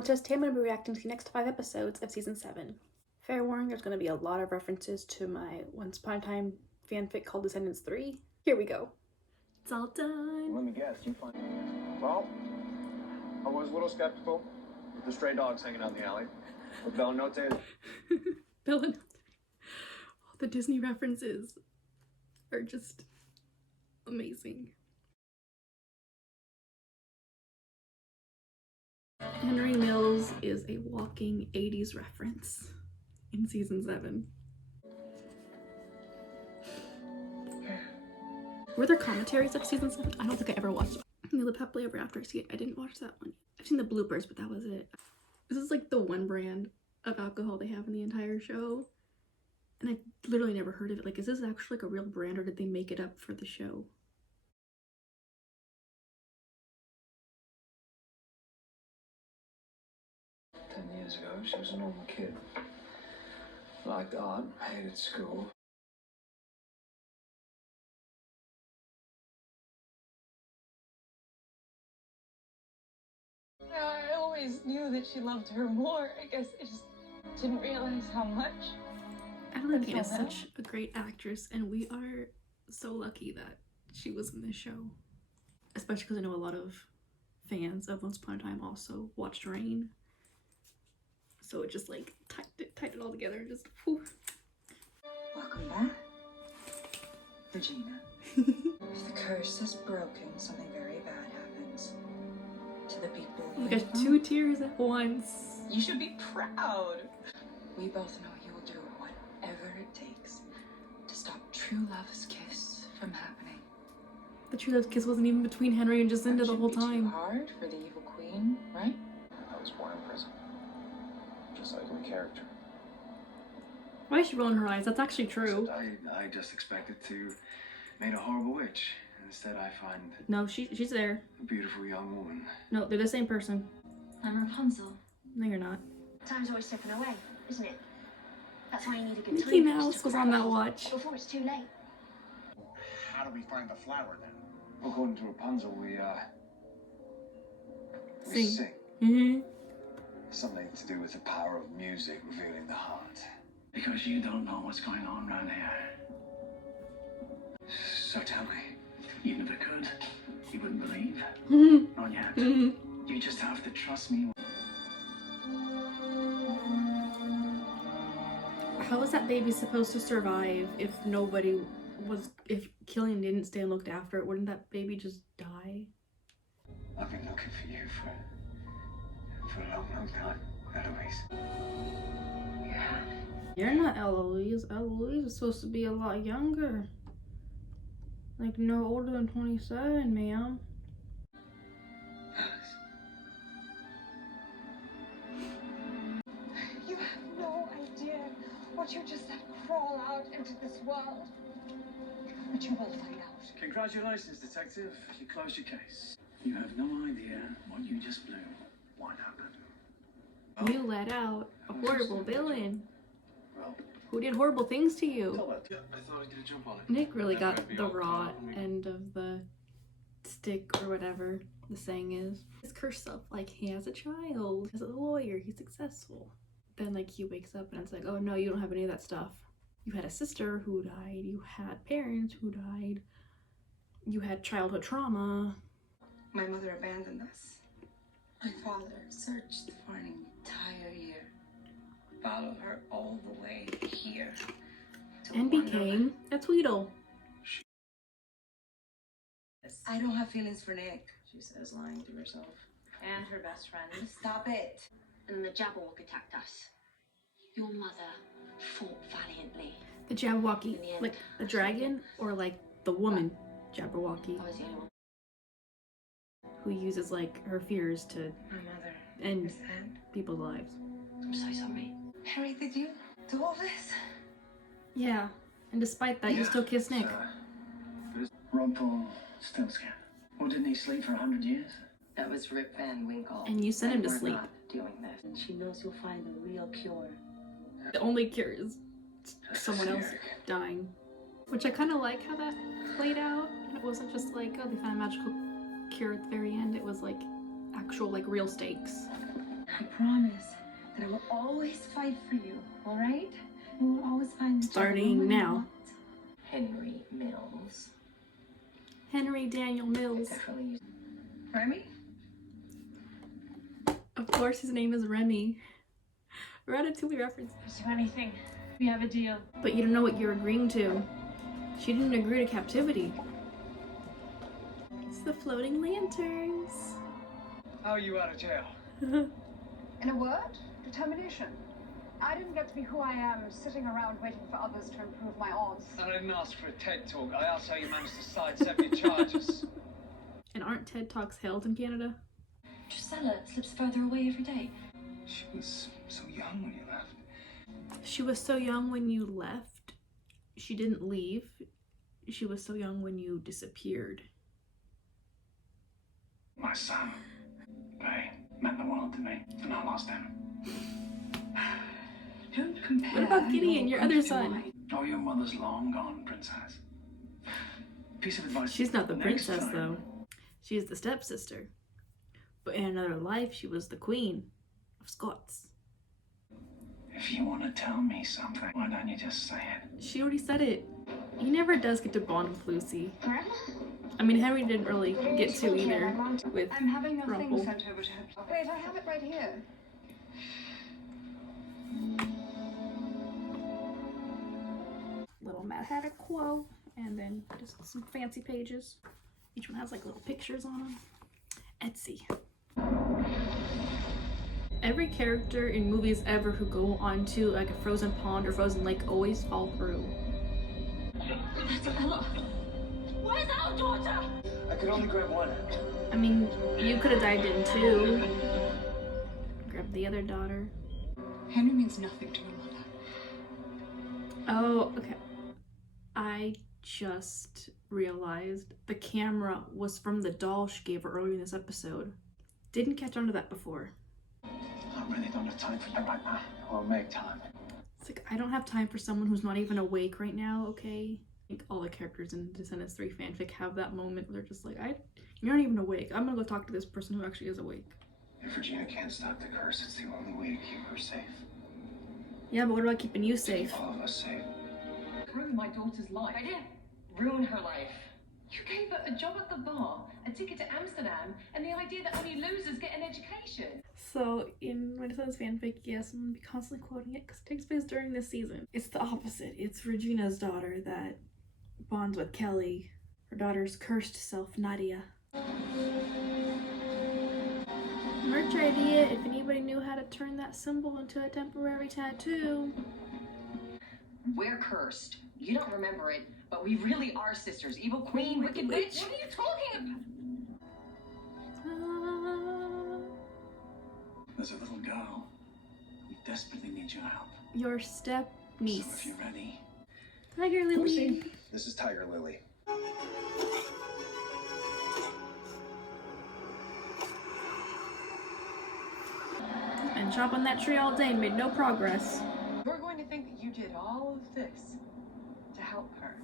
it's just Tam. I'm going to be reacting to the next 5 episodes of season 7. Fair warning, there's going to be a lot of references to my Once Upon a Time fanfic called Descendants 3. Here we go. It's all done. Let me guess, you find... Well, I was a little skeptical with the stray dogs hanging out in the alley. But Bellinote... Bellinote. All the Disney references are just amazing. Henry Mills is a walking 80s reference in season 7. Were there commentaries of season 7? I don't think I ever watched it. You live happily ever after. I didn't watch that one. I've seen the bloopers, but that was it. This is like the one brand of alcohol they have in the entire show. And I literally never heard of it. Like, is this actually like a real brand or did they make it up for the show? Years ago, she was a normal kid. Liked art, hated school. I always knew that she loved her more. I guess I just didn't realize how much. Adeline Kane is such a great actress, and we are so lucky that she was in this show. Especially because I know a lot of fans of Once Upon a Time also watched Reign. So it just like tied it all together. Just whew. Welcome back, Regina. If the curse is broken, something very bad happens to the people you We got 2 tears at once. You should be proud. We both know you will do whatever it takes to stop true love's kiss from happening. The true love's kiss wasn't even between Henry and Jacinda the whole time. Too hard for the evil queen, right? I was born in prison. Just like my character. Why is she rolling her eyes? That's actually true. I just expected to make a horrible witch. Instead, I find No, she's there. a beautiful young woman. No, they're the same person. I'm Rapunzel. No, you're not. Time's always slipping away, isn't it? That's why you need a good Mickey time Mouse was on that watch. before it's too late. How do we find the flower then? According to Rapunzel, we Sing. sing. Mm-hmm. Something to do with the power of music revealing the heart. Because you don't know what's going on around here. So tell me. Even if I could, you wouldn't believe. Mm-hmm. Not yet. Mm-hmm. You just have to trust me. How was that baby supposed to survive if if Killian didn't stay and looked after it? Wouldn't that baby just die? I've been looking for you for a long, long time, Eloise. Yeah. You're not Eloise. Eloise is supposed to be a lot younger. Like no older than 27, ma'am. You have no idea what you just let crawl out into this world. But you will find out. Congratulations, detective. You closed your case. You have no idea what you just blew. What happened? You let out a horrible villain Well, who did horrible things to you. tell that. Yeah, I thought I'd get a jump on it. Nick really got the raw end of the stick or whatever the saying is. His cursed self, like he has a child, he's a lawyer, he's successful. Then like he wakes up and it's like, oh no, you don't have any of that stuff. You had a sister who died, you had parents who died, you had childhood trauma. My mother abandoned us. My father searched for an entire year. Followed her all the way here. to And became a Tweedle. I don't have feelings for Nick. She says, lying to herself. And her best friend. Stop it. And then the Jabberwock attacked us. Your mother fought valiantly. The Jabberwocky, like the dragon or like the woman Jabberwocky I was the only one. who uses like her fears to My mother. end Understand? people's lives. I'm so sorry. Harry, did you do all this? Yeah, and despite that, you still kiss Nick. Rumpelstiltskin. Well, didn't he sleep for 100 years? That was Rip Van Winkle. And you sent him to we're sleep. not doing this. And she knows you'll find the real cure. The only cure is someone else dying. Which I kind of like how that played out. And it wasn't just like, oh, they found a magical cure at the very end. It was like actual, like real stakes. I promise that I will always fight for you, all right? We will always find each other Starting when we now. want. Henry Mills. Henry Daniel Mills. Definitely. Remy? Of course his name is Remy. Ratatouille reference. Do anything. We have a deal. But you don't know what you're agreeing to. She didn't agree to captivity. It's the floating lanterns. How are you out of jail? In a word, determination. I didn't get to be who I am sitting around waiting for others to improve my odds. I didn't ask for a TED talk. I asked how you managed to sidestep your charges. And aren't TED Talks held in Canada? Drusilla slips further away every day. She was so young when you left. She was so young when you left. She didn't leave. She was so young when you disappeared. My son, Bay, meant the world to me, and I lost him. Don't compare. What about Gideon, your other son? Oh, your mother's long gone, princess. Piece of advice. She's not the Next princess, time, though. She's the stepsister. But in another life, she was the queen of Scots. If you want to tell me something, why don't you just say it? She already said it. He never does get to bond with Lucy. Grandma? I mean, Henry didn't really get to either with I'm having your Rumple. thing sent over to her. Wait, I have it right here. Little Mad Hatter quo, and then just some fancy pages. Each one has like little pictures on them. Etsy. Every character in movies ever who go onto like a frozen pond or frozen lake always fall through. Ella, where's our daughter? I could only grab one. I mean, you could have dived in too. Grab the other daughter. Henry means nothing to my mother. Oh, okay. I just realized the camera was from the doll she gave her earlier in this episode. Didn't catch on to that before. I really don't have time for you right now. I'll make time. It's like, I don't have time for someone who's not even awake right now, okay? I think all the characters in Descendants 3 fanfic have that moment where they're just like, you're not even awake. I'm gonna go talk to this person who actually is awake. If Regina can't stop the curse, it's the only way to keep her safe. Yeah, but what about keeping you safe? All of us safe. Ruin my daughter's life. I didn't ruin her life. You gave her a job at the bar, a ticket to Amsterdam, and the idea that only losers get an education. So, in my Descendants fanfic, yes, I'm gonna be constantly quoting it because it takes place during this season. It's the opposite. It's Regina's daughter that bonds with Kelly, her daughter's cursed self, Nadia. Merch idea, if anybody knew how to turn that symbol into a temporary tattoo. We're cursed. You don't remember it, but we really are sisters. Evil queen, wicked witch. What are you talking about? There's a little girl who desperately needs your help. Your step So niece. if you're ready. Tiger Lily. Lucy, this is Tiger Lily. And chop on that tree all day and made no progress. We're going to think that you did all of this to help her.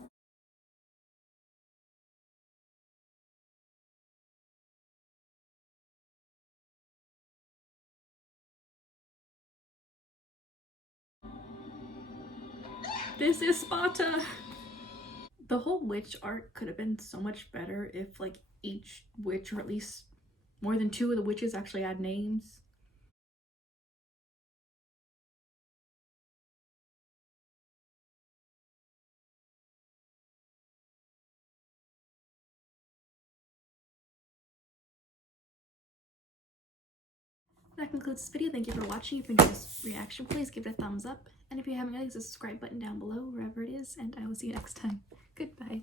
This is Sparta! The whole witch arc could have been so much better if, like, each witch, or at least more than two of the witches, actually had names. That concludes this video. Thank you for watching. If you enjoyed this reaction, please give it a thumbs up. And if you haven't, there's a subscribe button down below, wherever it is, and I will see you next time. Goodbye.